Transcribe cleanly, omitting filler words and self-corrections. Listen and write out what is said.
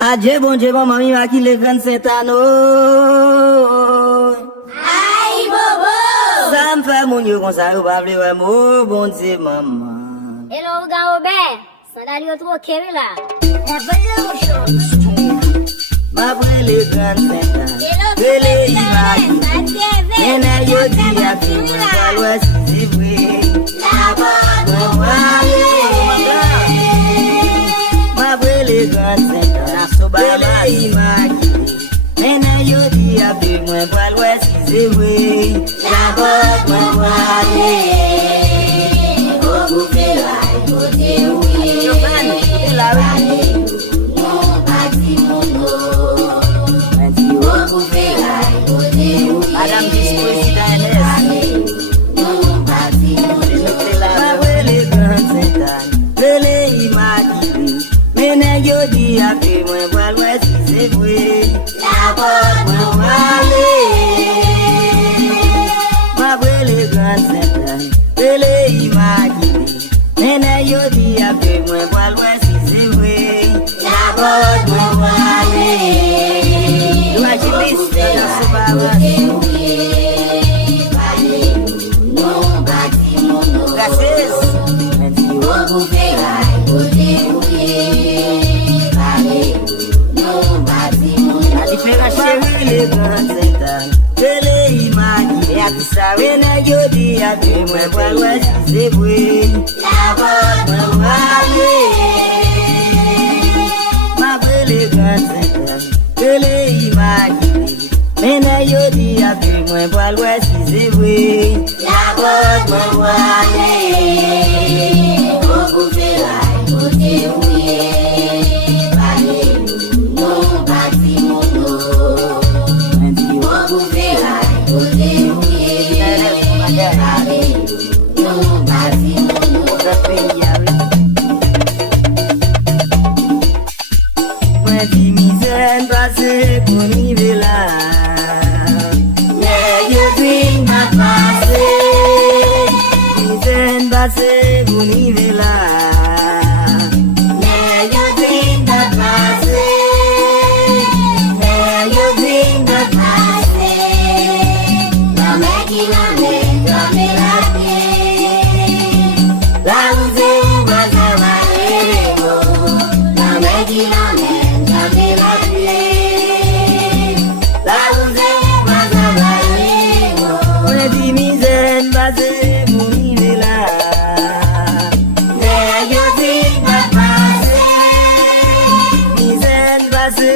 Ajebo mami maki lekan setano. Ai bobo. Sampa munyo kon sa yo babli wa mo bonzi mama. Hello gao be. Sadario tu kere la. Babli lekan setano. Bele imaki. Nena yo dia ki walwa sibwe. Labo Babli lekan setano. Bele imaki. Nena yo dia ki walwa sibwe. Labo mwale. Ogu fela ikote uye. Yobani ela we. No pati mundo. Ogu fela ikote uye. Madame vice-présidente. No pati mundo. Babele grand setan, bele imaki. Mena yo di ape mwen walwa si se vwe. Labo Mwale. Babele grand setan, bele imaki. Mena yo di ape mwen walwa si se vwe. Labo mwale. Do a chiliste yo se bawa. Gracias. Ogu fela ikote uye. No pati mundo. Adifera chérie les grands setan, bele imaki. E apisawe na yo di ape mwen walwa si se vwe. Labo Mwale. Babele grand setan, bele imaki. Mena yo di ape mwen walwa si se vwe. Labo mwale. Ogu fela ikote uye. No pati mundo. Ogu fela ikote uye. No pati mundo. Mwen pase koni vela. Yeah, you bring my past. Mizen pase koni vela. Yeah, you bring the past. Yeah, you bring the past. La máquina me dame la piel. La luz de un guasamarero. La máquina me dame la piel. La luz de un guasamarero. Mwen di mizen pase koni vela. Yeah, you bring the past. Mizen pase